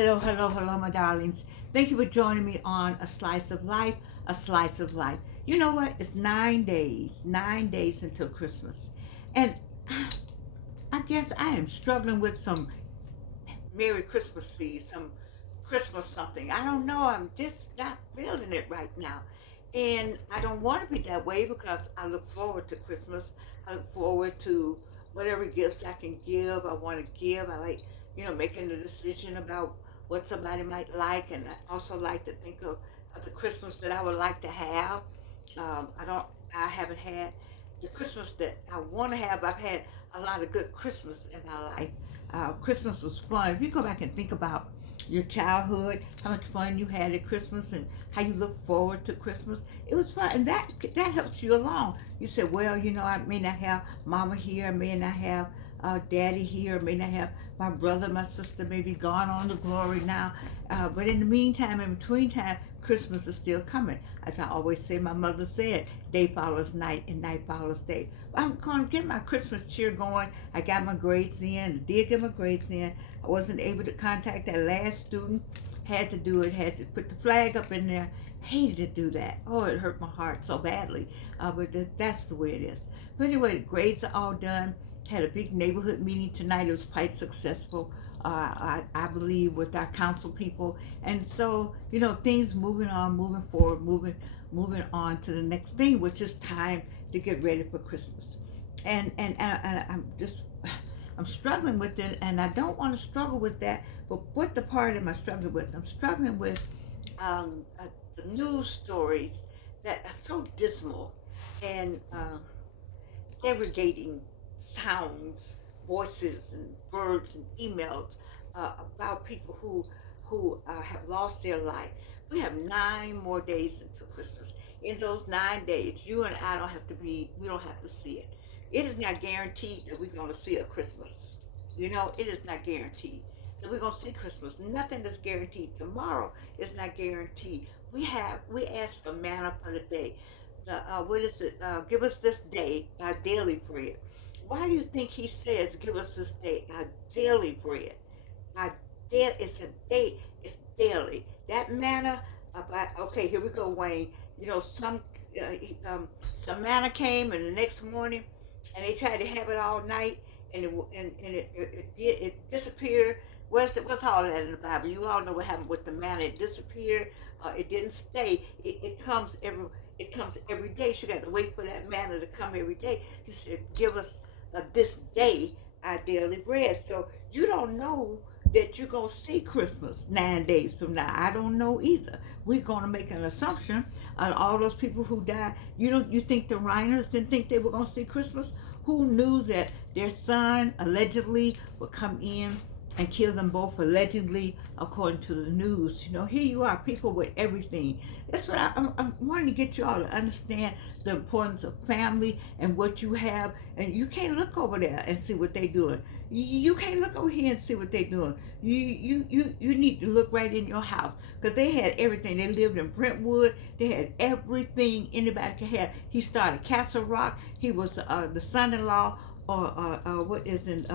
Hello, my darlings. Thank you for joining me on A Slice of Life, A Slice of Life. You know what? It's 9 days until Christmas. And I guess I am struggling with some Merry Christmas seed, some Christmas something. I don't know. I'm just not feeling it right now. And I don't want to be that way because I look forward to Christmas. I look forward to whatever gifts I can give. I want to give. I like, making a decision about what somebody might like. And I also like to think of the Christmas that I would like to have. I haven't had the Christmas that I want to have. I've had a lot of good Christmas in my life. Christmas was fun. If you go back and think about your childhood, how much fun you had at Christmas, and how you look forward to Christmas, it was fun, and that helps you along. You said, well, I may not have Mama here, I may not have Daddy here, I may not have my brother, my sister may be gone on to glory now, but in the meantime, in between time, Christmas is still coming. As I always say, my mother said, day follows night and night follows day. But I'm going to get my Christmas cheer going. I got my grades in. I did get my grades in. I wasn't able to contact that last student. Had to do it. Had to put the flag up in there. Hated to do that. Oh, it hurt my heart so badly. But that's the way it is. But anyway, the grades are all done. Had a big neighborhood meeting tonight. It was quite successful. I believe with our council people, and so things moving on, moving forward, moving on to the next thing, which is time to get ready for Christmas. And I'm struggling with it, and I don't want to struggle with that. But what the part am I struggling with? I'm struggling with the news stories that are so dismal and degrading sounds, voices, and words and emails about people who have lost their life. We have 9 more days until Christmas. In those 9 days, you and I don't have to be. We don't have to see it. It is not guaranteed that we're going to see a Christmas. It is not guaranteed that we're going to see Christmas. Nothing is guaranteed. Tomorrow is not guaranteed. We ask for manna for the day. What is it? Give us this day our daily bread. Why do you think he says, give us this day our daily bread? Our it's a day, it's daily. That manna, okay, here we go, Wayne. Some manna came, and the next morning, and they tried to have it all night, and it disappeared. What's all that in the Bible? You all know what happened with the manna. It disappeared. It didn't stay. It comes every day. So you got to wait for that manna to come every day. He said, give us this day our daily bread. So you don't know that you're going to see Christmas 9 days from now. I don't know either. We're going to make an assumption on all those people who died. You think the Reiners didn't think they were going to see Christmas? Who knew that their son allegedly would come in and kill them both, allegedly, according to the news? Here you are, people with everything. That's what I'm wanting to get you all to understand, the importance of family and what you have. And you can't look over there and see what they're doing. You can't look over here and see what they're doing. You need to look right in your house, because they had everything. They lived in Brentwood. They had everything anybody could have. He started Castle Rock. He was the son-in-law, or what is in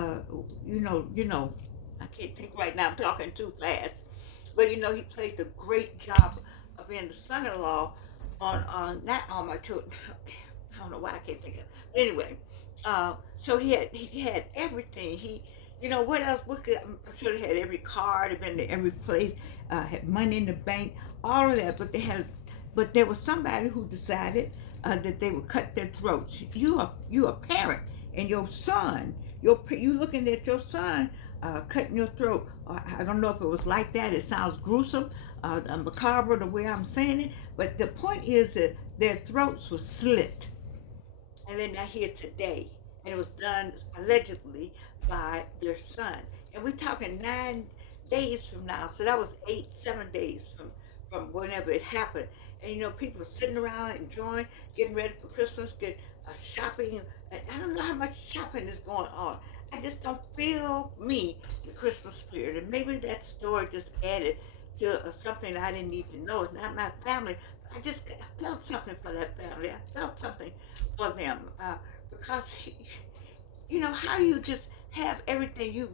I can't think right now. I'm talking too fast. But he played the great job of being the son-in-law on not all my children. I don't know why I can't think of it. Anyway, so he had everything. What else? I'm sure they had every car. They've been to every place. Had money in the bank. All of that. But there was somebody who decided that they would cut their throats. You a parent, and your son. You looking at your son cutting your throat. I don't know if it was like that. It sounds gruesome, macabre the way I'm saying it. But the point is that their throats were slit, and they're not here today. And it was done allegedly by their son. And we're talking 9 days from now. So that was 7 days from whenever it happened. And people were sitting around enjoying, getting ready for Christmas, get shopping. And I don't know how much shopping is going on. I just don't feel the Christmas spirit. And maybe that story just added to something I didn't need to know. It's not my family. I felt something for that family. I felt something for them. Because, how you just have everything you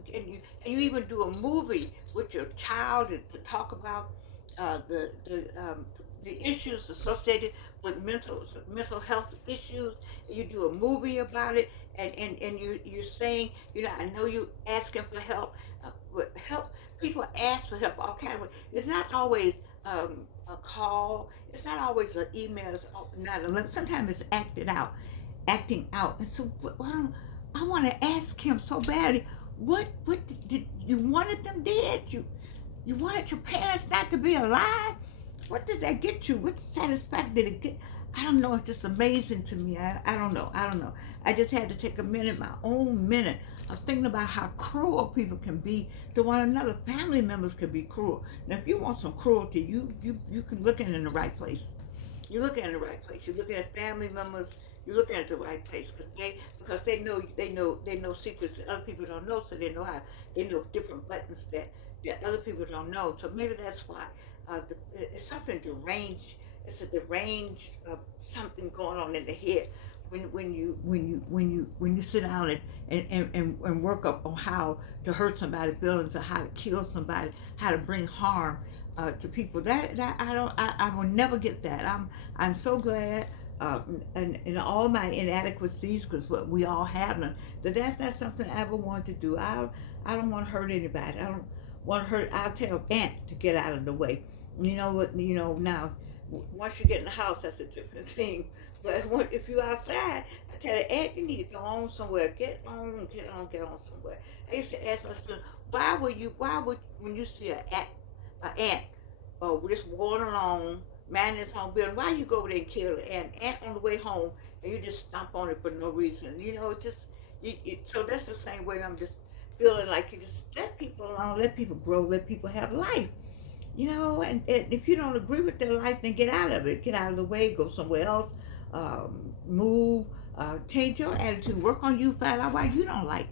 even do a movie with your child to talk about the issues associated with mental health issues. You do a movie about it, and you're saying, I know you asking for help. Help people ask for help all kind of ways. It's not always a call. It's not always an email. Sometimes it's acting out. And so, I want to ask him so badly. What did you wanted them dead? You wanted your parents not to be alive? What did that get you? What satisfaction did it get? I don't know. It's just amazing to me. I don't know. I don't know. I just had to take a minute, my own minute, of thinking about how cruel people can be to one another. Family members can be cruel. Now, if you want some cruelty, you can look in the right place. You're looking in the right place. You're looking at family members. You're looking at the right place because they know secrets that other people don't know. So they know different buttons that other people don't know. So maybe that's why it's something deranged. It's a deranged something going on in the head when you sit down and work up on how to hurt somebody's feelings or how to kill somebody, how to bring harm to people. That I will never get that. I'm so glad. And in all my inadequacies, because we all have them, that's not something I ever want to do. I don't want to hurt anybody. I don't want to hurt. I'll tell Aunt to get out of the way. You know what? Now, once you get in the house, that's a different thing. But if you're outside, I tell her, Aunt, you need to go on somewhere. Get on somewhere. I used to ask my students, why would, when you see an ant, just walking along, man its own building, why you go over there and kill an ant on the way home, and you just stomp on it for no reason? So that's the same way I'm just feeling like you just let people alone, let people grow, let people have life. And if you don't agree with their life, then get out of it. Get out of the way, go somewhere else, move, change your attitude, work on you, find out why you don't like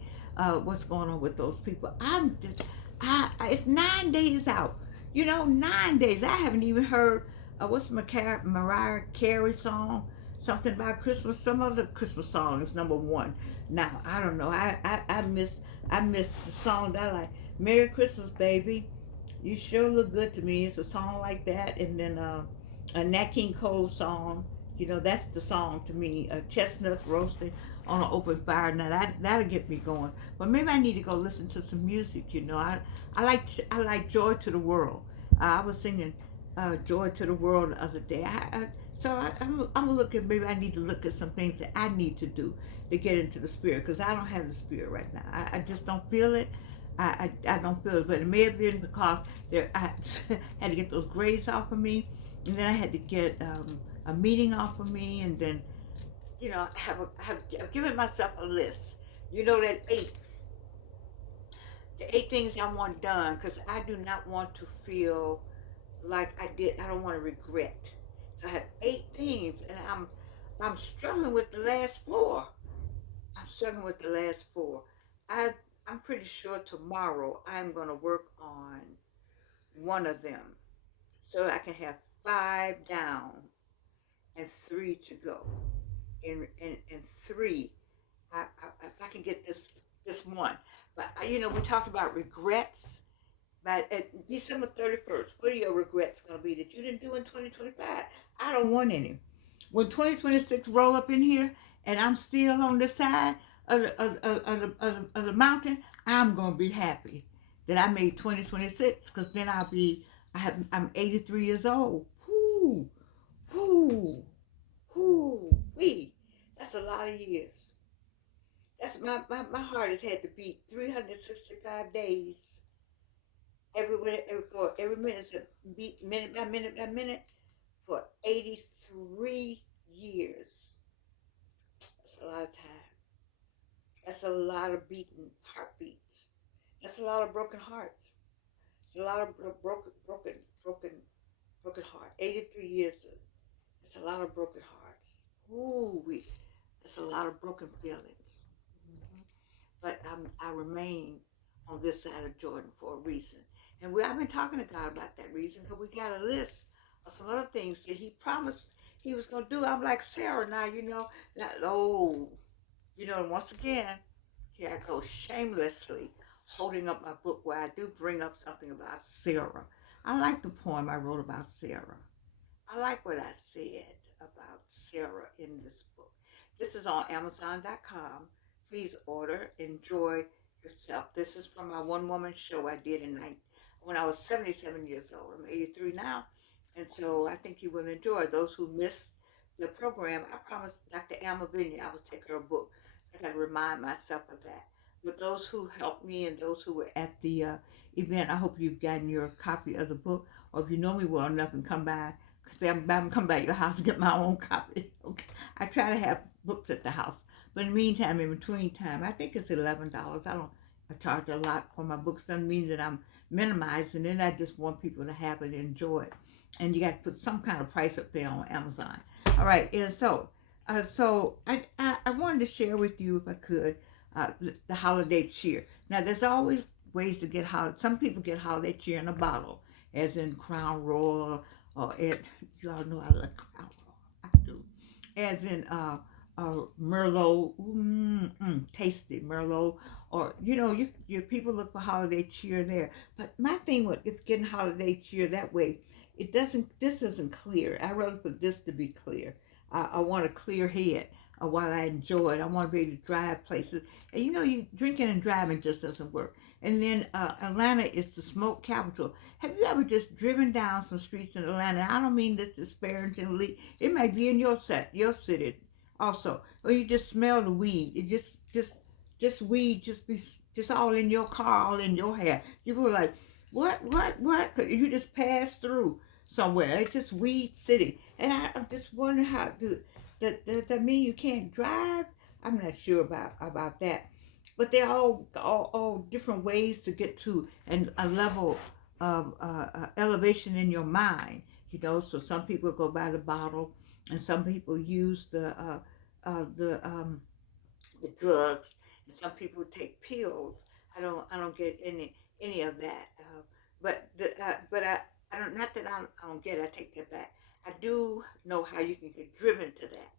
what's going on with those people. It's 9 days out. 9 days. I haven't even heard, what's Mariah Carey song? Something about Christmas. Some other Christmas song is number one. Now, I don't know. I miss the song that I like. Merry Christmas, baby. You sure look good to me. It's a song like that. And then a Nat King Cole song. That's the song to me. Chestnuts roasting on an open fire. Now that'll get me going. But maybe I need to go listen to some music. I like Joy to the World. I was singing Joy to the World the other day. I'm gonna look at, maybe I need to look at some things that I need to do to get into the spirit, because I don't have the spirit right now. I just don't feel it. I don't feel it, but it may have been because I had to get those grades off of me, and then I had to get a meeting off of me, and then I've given myself a list. That the eight things I want done, because I do not want to feel like I don't want to regret. So I have eight things, and I'm struggling with the last four. I'm struggling with the last four. I I'm pretty sure tomorrow I'm gonna work on one of them so I can have five down and three to go. And three, if I can get this one. But we talked about regrets. But at December 31st, what are your regrets going to be that you didn't do in 2025? I don't want any. When 2026 roll up in here and I'm still on this side of the mountain, I'm going to be happy that I made 2026, because then I'm 83 years old. Whoo, whoo, whoo, wee. That's a lot of years. That's my heart has had to beat 365 days every minute, beat minute by minute by minute for 83 years. That's a lot of time. That's a lot of beating heartbeats. That's a lot of broken hearts. It's a lot of broken, broken heart. 83 years. It's a lot of broken hearts. Ooh, it's a lot of broken feelings. Mhm. But I remain on this side of Jordan for a reason. And I've been talking to God about that reason, because we got a list of some other things that He promised He was going to do. I'm like Sarah now, once again, here I go shamelessly holding up my book where I do bring up something about Sarah. I like the poem I wrote about Sarah. I like what I said about Sarah in this book. This is on Amazon.com. Please order, enjoy yourself. This is from my one woman show I did when I was 77 years old. I'm 83 now. And so I think you will enjoy. Those who missed the program, I promised Dr. Alma Viney I would take her book. I got to remind myself of that. But those who helped me and those who were at the event, I hope you've gotten your copy of the book. Or if you know me well enough and come by, because I'm about to come back to your house and get my own copy. Okay. I try to have books at the house. But in the meantime, in between time, I think it's $11. I charge a lot for my books. Doesn't mean that I'm minimizing it. I just want people to have it and enjoy it. And you got to put some kind of price up there on Amazon. All right. And so I wanted to share with you, if I could, the holiday cheer. Now, there's always ways to get holiday. Some people get holiday cheer in a bottle, as in Crown Royal, or you all know I like Crown Royal. I do. As in Merlot, tasty Merlot, or you people look for holiday cheer there. But my thing with if getting holiday cheer that way, it doesn't. This isn't clear. I rather for this to be clear. I want a clear head while I enjoy it. I want to be able to drive places. And you drinking and driving just doesn't work. And then Atlanta is the smoke capital. Have you ever just driven down some streets in Atlanta? I don't mean this disparagingly. It might be in your city also. Or you just smell the weed. It just weed just all in your car, all in your hair. You go like, what? You just pass through somewhere. It's just weed city. And I'm just wondering how that mean you can't drive? I'm not sure about that. But they're all different ways to get to and a level of elevation in your mind. So some people go by the bottle, and some people use the drugs, and some people take pills. I don't get any of that. But I don't, not that I don't get it. I take that back. I do know how you can get driven to that.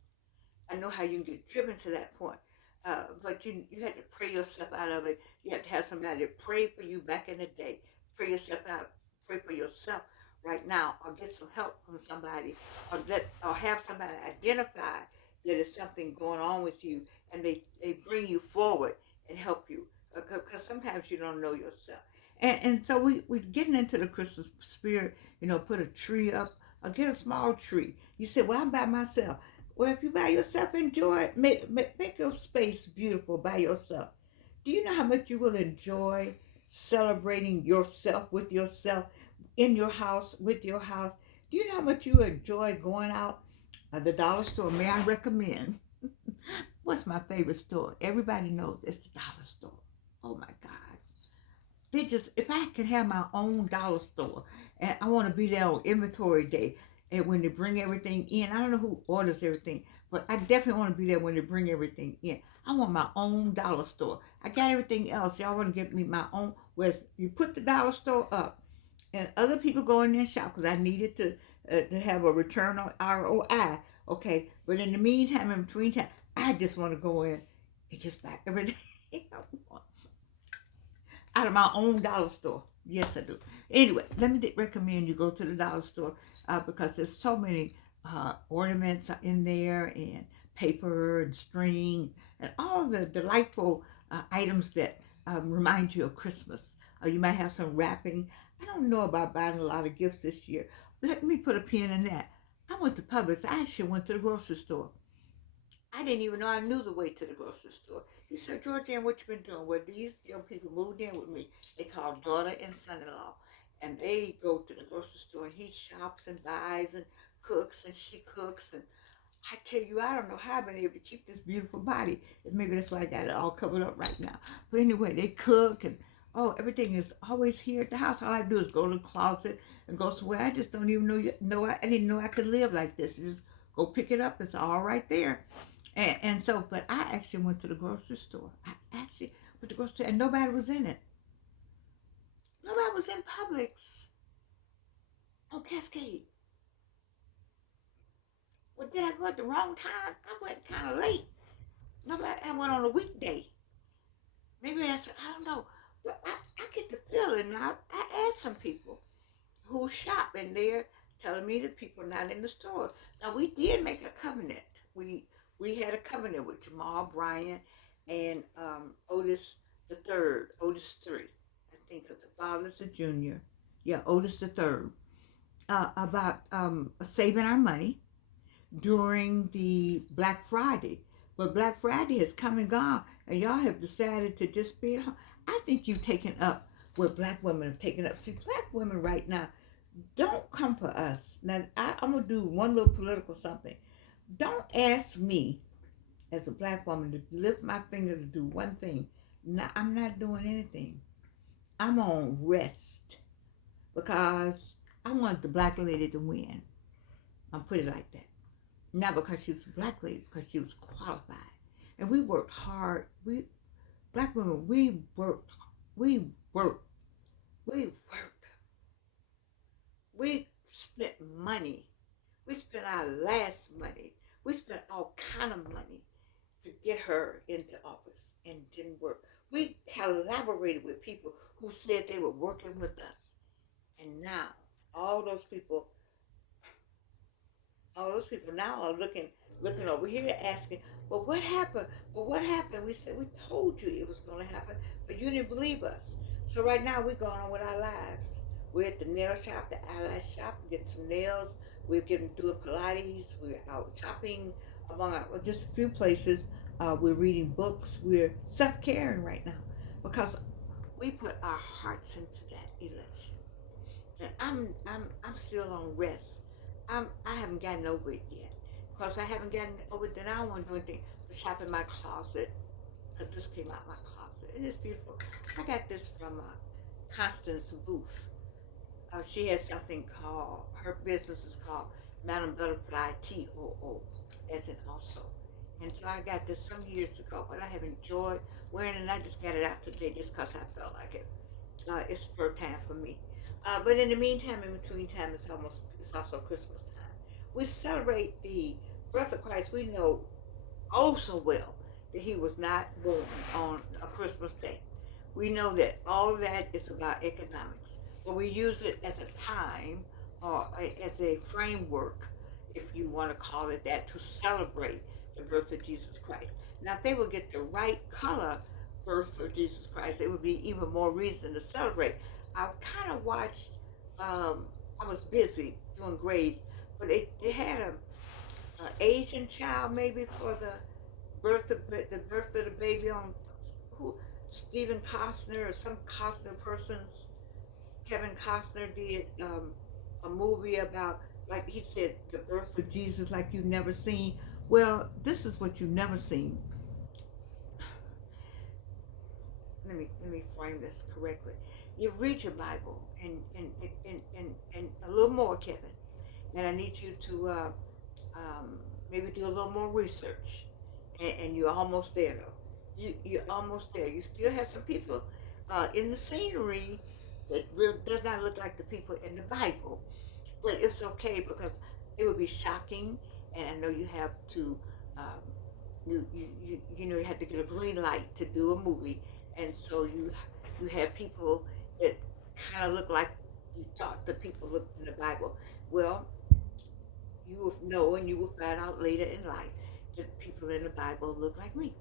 I know how you can get driven to that point. But you had to pray yourself out of it. You have to have somebody to pray for you back in the day. Pray yourself out. Pray for yourself right now, or get some help from somebody, or have somebody identify that there's something going on with you, and they bring you forward and help you. Because sometimes you don't know yourself. And so we're getting into the Christmas spirit. Put a tree up, or get a small tree. You say, well, I'm by myself. Well, if you by yourself, enjoy it. Make your space beautiful by yourself. Do you know how much you will enjoy celebrating yourself with yourself in your house, with your house? Do you know how much you enjoy going out the dollar store? May I recommend? What's my favorite store? Everybody knows it's the dollar store. Oh my God. If I could have my own dollar store, and I want to be there on inventory day, and when they bring everything in, I don't know who orders everything, but I definitely want to be there when they bring everything in. I want my own dollar store. I got everything else. Y'all want to get me my own, where you put the dollar store up, and other people go in there and shop, because I needed to have a return on ROI. Okay, but in the meantime, in between time, I just want to go in and just buy everything I want out of my own dollar store. Yes, I do. Anyway, let me recommend you go to the dollar store because there's so many ornaments in there, and paper and string and all the delightful items that remind you of Christmas. You might have some wrapping. I don't know about buying a lot of gifts this year. Let me put a pin in that. I went to Publix. I actually went to the grocery store. I didn't even know I knew the way to the grocery store. He said, Georgianne, what you been doing? Well, these young people moved in with me. They call daughter and son-in-law. And they go to the grocery store, and he shops and buys and cooks, and she cooks. And I tell you, I don't know how I've been able to keep this beautiful body. And maybe that's why I got it all covered up right now. But anyway, they cook, and everything is always here at the house. All I do is go to the closet and go somewhere. I just don't even know I didn't know I could live like this. You just go pick it up. It's all right there. And so, but I actually went to the grocery store. I actually went to the grocery store, and nobody was in it. Nobody was in Publix on Cascade. Well, did I go at the wrong time? I went kind of late. Nobody. I went on a weekday. Maybe that's, I don't know. But I get the feeling. I asked some people who shop, and they're telling me that people are not in the store. Now, we did make a covenant. We had a covenant with Jamal Bryant and Otis the third, Otis three, I think, because the father's a junior. Yeah, Otis the third, about saving our money during the Black Friday. But Black Friday has come and gone, and y'all have decided to just be at home. I think you've taken up what black women have taken up. See, black women right now, don't come for us. Now, I'm going to do one little political something. Don't ask me as a black woman to lift my finger to do one thing. No, I'm not doing anything. I'm on rest because I want the black lady to win. I'll put it like that. Not because she was a black lady, because she was qualified. And we worked hard. We black women, we worked, we worked. We spent money. We spent our last money. We spent all kind of money to get her into office and didn't work. We collaborated with people who said they were working with us. And now all those people now are looking over here asking, well, what happened? Well, what happened? We said, we told you it was going to happen, but you didn't believe us. So right now we're going on with our lives. We're at the nail shop, the eyelash shop, getting some nails. We're getting doing Pilates. We're out shopping among just a few places. We're reading books. We're self-caring right now because we put our hearts into that election. And I'm still on rest. I haven't gotten over it yet. Because I haven't gotten over it, then I don't want to do anything but shop in my closet. Because this came out my closet. And it's beautiful. I got this from Constance Booth. She has something called, her business is called Madam Butterfly TOO, as in also. And so I got this some years ago, but I have enjoyed wearing it, and I just got it out today just because I felt like it. It's first time for me. But in the meantime, in between time, it's also Christmas time. We celebrate the birth of Christ. We know oh so well that he was not born on a Christmas day. We know that all of that is about economics, but we use it as a time or as a framework, if you want to call it that, to celebrate the birth of Jesus Christ. Now, if they would get the right color birth of Jesus Christ, it would be even more reason to celebrate. I kind of watched, I was busy doing grades, but they had a Asian child maybe for the birth of the baby on who Stephen Costner or some Costner persons. Kevin Costner did a movie about, like he said, the birth of Jesus like you've never seen. Well, this is what you've never seen. Let me frame this correctly. You read your Bible and a little more, Kevin. And I need you to maybe do a little more research. And you're almost there, though. You're almost there. You still have some people in the scenery that does not look like the people in the Bible. But it's okay because it would be shocking. And I know you have to, you have to get a green light to do a movie. And so you have people that kind of look like you thought the people looked in the Bible. Well, you will know and you will find out later in life that people in the Bible look like me.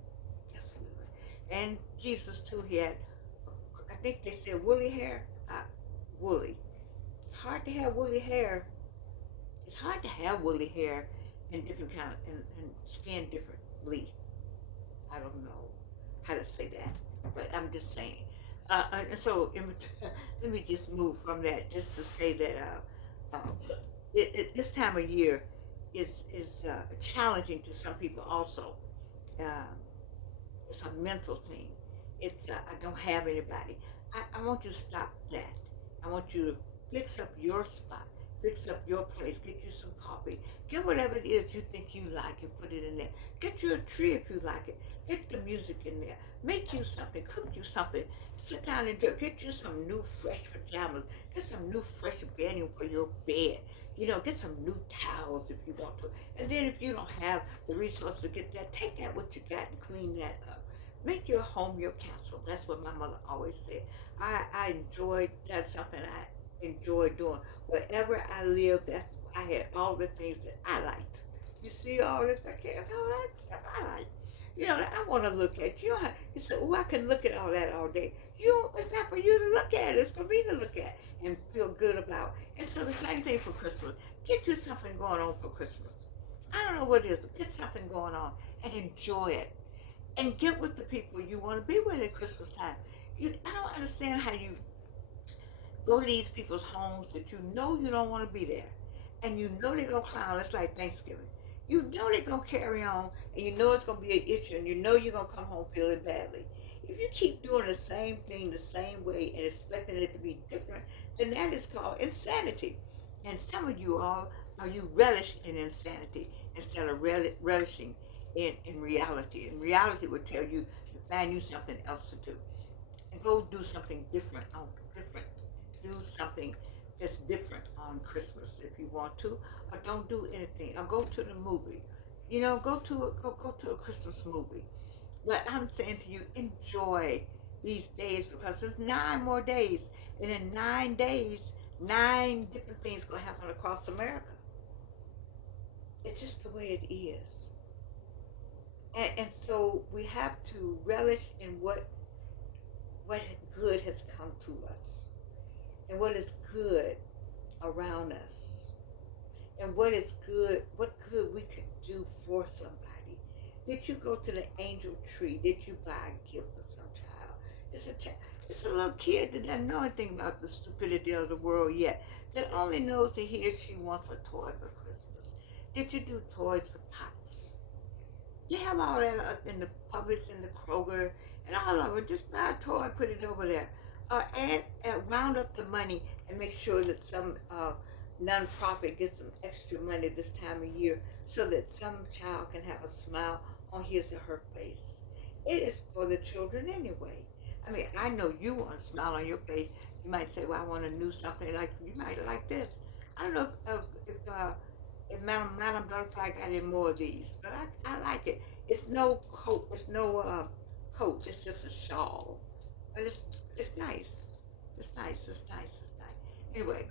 Yes, we were. And Jesus too, he had, I think they said woolly hair. Woolly. It's hard to have woolly hair. It's hard to have woolly hair and different kind of and skin differently. I don't know how to say that, but I'm just saying. And so let me just move from that just to say that this time of year is challenging to some people also. Um, it's a mental thing. It's I don't have anybody. I want you to stop that. I want you to fix up your spot, fix up your place, get you some coffee, get whatever it is you think you like and put it in there. Get you a tree if you like it. Get the music in there. Make you something, cook you something. Sit down and do it. Get you some new fresh pajamas. Get some new fresh bedding for your bed. Get some new towels if you want to. And then if you don't have the resources to get that, take that what you got and clean that up. Make your home your castle. That's what my mother always said. I enjoyed, that's something I enjoy doing. Wherever I lived, that's I had all the things that I liked. You see all this back here, that's all that stuff I like. You know, I want to look at you. You say, oh, I can look at all that all day. You, it's not for you to look at. It's for me to look at and feel good about. And so the same thing for Christmas. Get you something going on for Christmas. I don't know what it is, but get something going on and enjoy it and get with the people you want to be with at Christmas time. I don't understand how you go to these people's homes that you don't want to be there, and you know they're gonna clown. It's like Thanksgiving. You know they're gonna carry on, and you know it's gonna be an issue, and you know you're gonna come home feeling badly. If you keep doing the same thing the same way and expecting it to be different, then that is called insanity. And some of you all are you relish in insanity instead of relishing in reality. And reality would tell you to find you something else to do and go do something different on different. Do something that's different on Christmas if you want to, or don't do anything, or go to the movie. You know, go to a Christmas movie. But I'm saying to you, enjoy these days because there's 9 more days, and in 9 days, 9 different things gonna happen across America. It's just the way it is. And so we have to relish in what good has come to us and what is good around us and what good we could do for somebody. Did you go to the angel tree? Did you buy a gift for some child? It's a little kid that doesn't know anything about the stupidity of the world yet, that only knows that he or she wants a toy for Christmas. Did you do toys for tots? They have all that up in the Publix and the Kroger and all of it. Just buy a toy and put it over there. Round up the money and make sure that some nonprofit gets some extra money this time of year so that some child can have a smile on his or her face. It is for the children anyway. I mean, I know you want a smile on your face. You might say, well, I want to do something like, you might like this. I don't know if Madam Butterfly got any more of these, but I like it. It's no coat. It's no coat. It's just a shawl, but it's nice. It's nice. It's nice. It's nice. Anyway,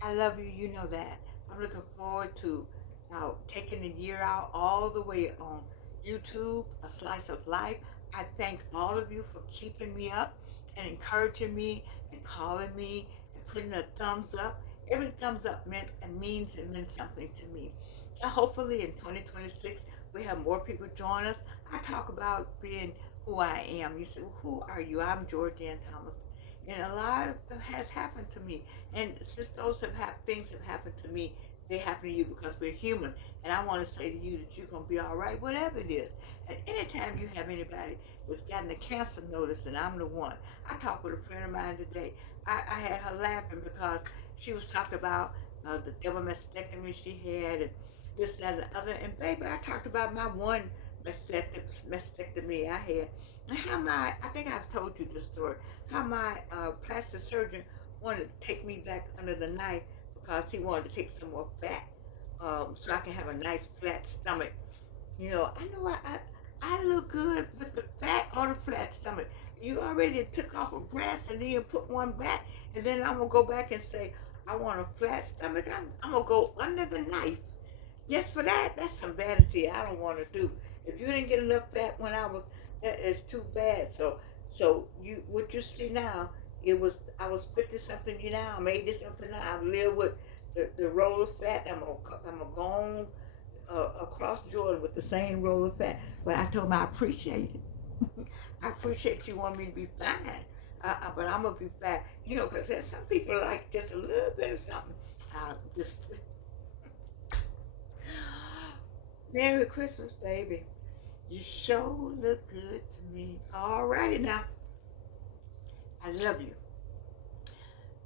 I love you. You know that. I'm looking forward to taking the year out all the way on YouTube, A Slice of Life. I thank all of you for keeping me up and encouraging me and calling me and putting a thumbs up. Every thumbs up meant something to me. And hopefully in 2026 we have more people join us. I talk about being who I am. You say, well, who are you? I'm Georgianne Thomas. And a lot of them has happened to me. And since things have happened to me, they happen to you because we're human. And I want to say to you that you're going to be all right, whatever it is. And anytime you have anybody that's gotten a cancer notice, and I'm the one. I talked with a friend of mine today. I had her laughing because she was talking about the double mastectomy she had and this, that, and the other. And baby, I talked about my one mastectomy I had. And how I think I've told you this story, how my plastic surgeon wanted to take me back under the knife because he wanted to take some more fat so I can have a nice flat stomach. You know, I know I look good with the fat or the flat stomach. You already took off a breast and then you put one back, and then I'm gonna go back and say, I want a flat stomach. I'm gonna go under the knife. Just for that, that's some vanity I don't want to do. If you didn't get enough fat when I was, that is too bad. So you, what you see now, I was 50 something. You know, I'm 80 something now. I live with the roll of fat. I'm gonna go on across Jordan with the same roll of fat. But I told him I appreciate it. I appreciate you want me to be fine. But I'm gonna be fat. You know, because there's some people like just a little bit of something. Just Merry Christmas, baby. You sure look good to me. All righty now. I love you.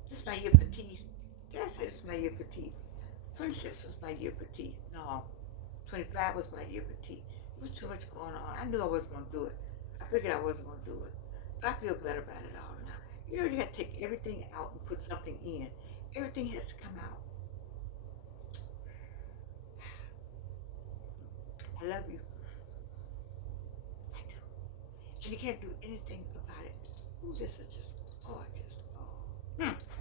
This is my year petite. Did I say this is my year petite? 26 was my year petite. No, 25 was my year petite. It was too much going on. I knew I wasn't going to do it. I figured I wasn't going to do it. But I feel better about it all now. You know, you have to take everything out and put something in. Everything has to come out. I love you. I do. and you can't do anything about it. Ooh, this is just gorgeous. Oh.